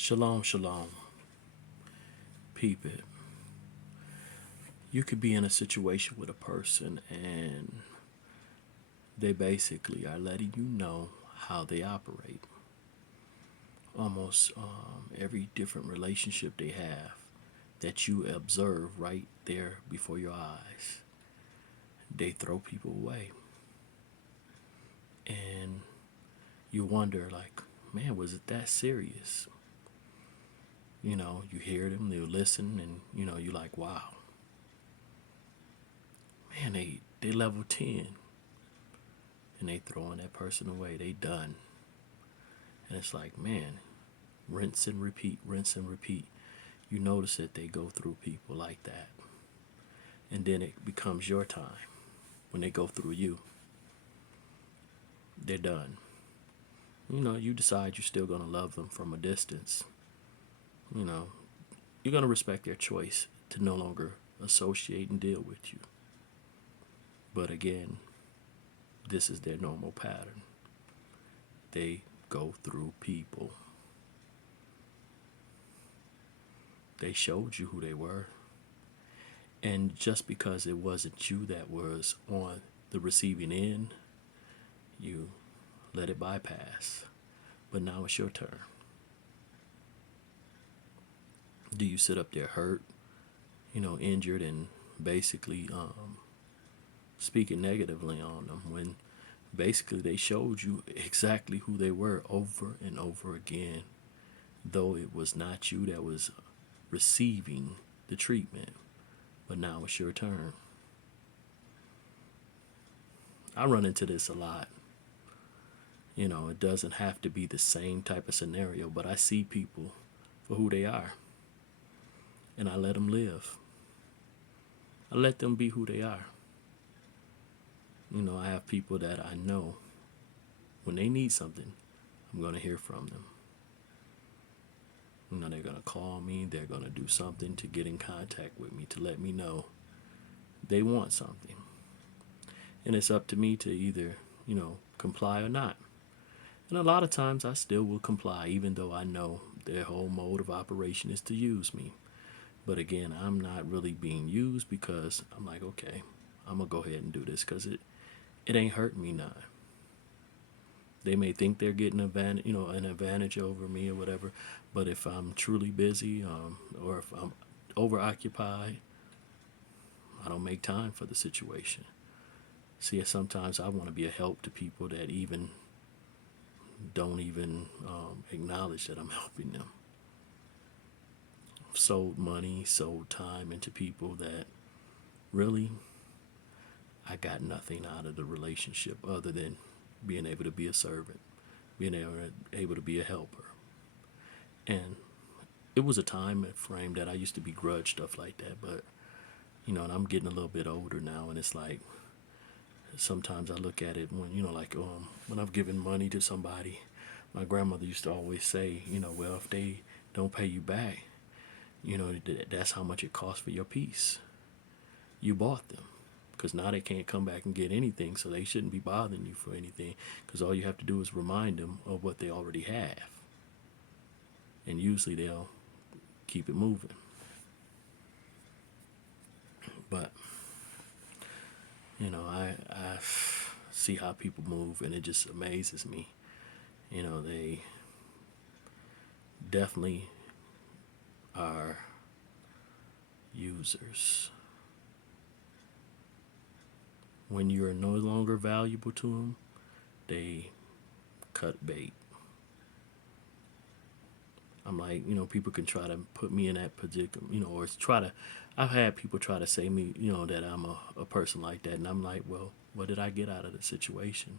Shalom, shalom. Peep it. You could be in a situation with a person and they basically are letting you know how they operate. Almost every different relationship they have that you observe right there before your eyes. They throw people away. And you wonder, like, man, was it that serious? You hear them, they listen, and, you're like, wow, man, they level 10 and they throwing that person away. They done. And it's like, man, rinse and repeat, rinse and repeat. You notice that they go through people like that. And then it becomes your time when they go through you. They're done. You decide you're still going to love them from a distance. You know, you're going to respect their choice to no longer associate and deal with you. But again, this is their normal pattern. They go through people. They showed you who they were. And just because it wasn't you that was on the receiving end, you let it bypass. But now it's your turn. Do you sit up there hurt, injured, and basically speaking negatively on them when basically they showed you exactly who they were over and over again, though it was not you that was receiving the treatment? But now it's your turn. I run into this a lot. It doesn't have to be the same type of scenario, but I see people for who they are. And I let them live. I let them be who they are. I have people that I know when they need something, I'm going to hear from them. They're going to call me. They're going to do something to get in contact with me to let me know they want something. And it's up to me to either, comply or not. And a lot of times I still will comply, even though I know their whole mode of operation is to use me. But again, I'm not really being used because I'm like, okay, I'm going to go ahead and do this because it ain't hurting me none. They may think they're getting an advantage over me or whatever, but if I'm truly busy or if I'm overoccupied, I don't make time for the situation. See, sometimes I want to be a help to people that even don't even acknowledge that I'm helping them. Sold money, sold time into people that really I got nothing out of the relationship other than being able to be a servant, being able to be a helper. And it was a time frame that I used to begrudge stuff like that, but and I'm getting a little bit older now, and it's like sometimes I look at it when when I've given money to somebody. My grandmother used to always say, well, if they don't pay you back, that's how much it costs for your peace. You bought them. Because now they can't come back and get anything, so they shouldn't be bothering you for anything. Because all you have to do is remind them of what they already have. And usually they'll keep it moving. But, I see how people move, and it just amazes me. They definitely are users. When you're no longer valuable to them, they cut bait. I'm like, people can try to put me in that predicament, or try to. I've had people try to say me, that I'm a person like that, and I'm like, well, what did I get out of the situation?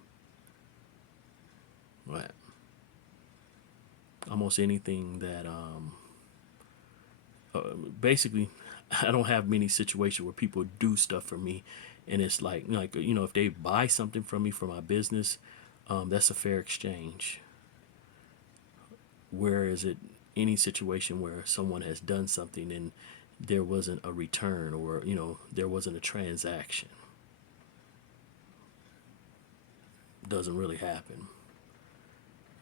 Right. Almost anything that, basically, I don't have many situations where people do stuff for me, and it's like, if they buy something from me for my business, that's a fair exchange. Where is it any situation where someone has done something and there wasn't a return or there wasn't a transaction? Doesn't really happen.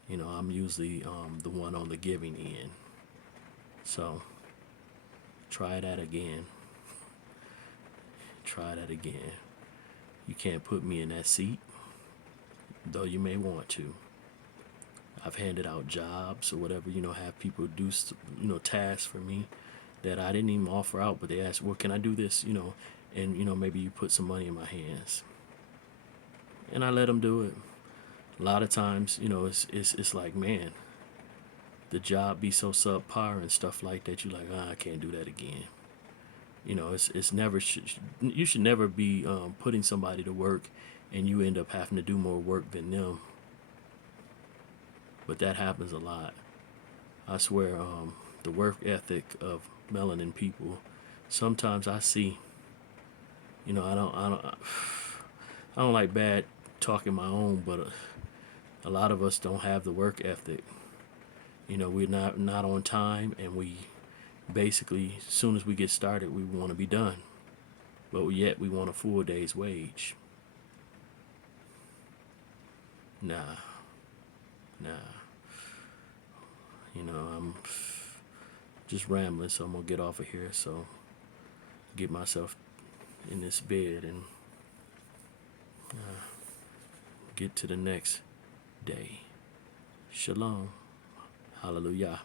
I'm usually the one on the giving end. So try that again. Try that again. You can't put me in that seat, though you may want to. I've handed out jobs or whatever, have people do, tasks for me that I didn't even offer out, but they asked, well, can I do this, and, maybe you put some money in my hands. And I let them do it. A lot of times, it's like, man, the job be so subpar and stuff like that. You're like, I can't do that again. It's never, you should never be putting somebody to work and you end up having to do more work than them. But that happens a lot. I swear, the work ethic of melanin people, sometimes I see, I don't like bad talking my own, but a lot of us don't have the work ethic. We're not on time, and we basically, as soon as we get started, we want to be done, but yet we want a full day's wage. Nah, nah. I'm just rambling, so I'm gonna get off of here. So get myself in this bed and get to the next day. Shalom. Hallelujah.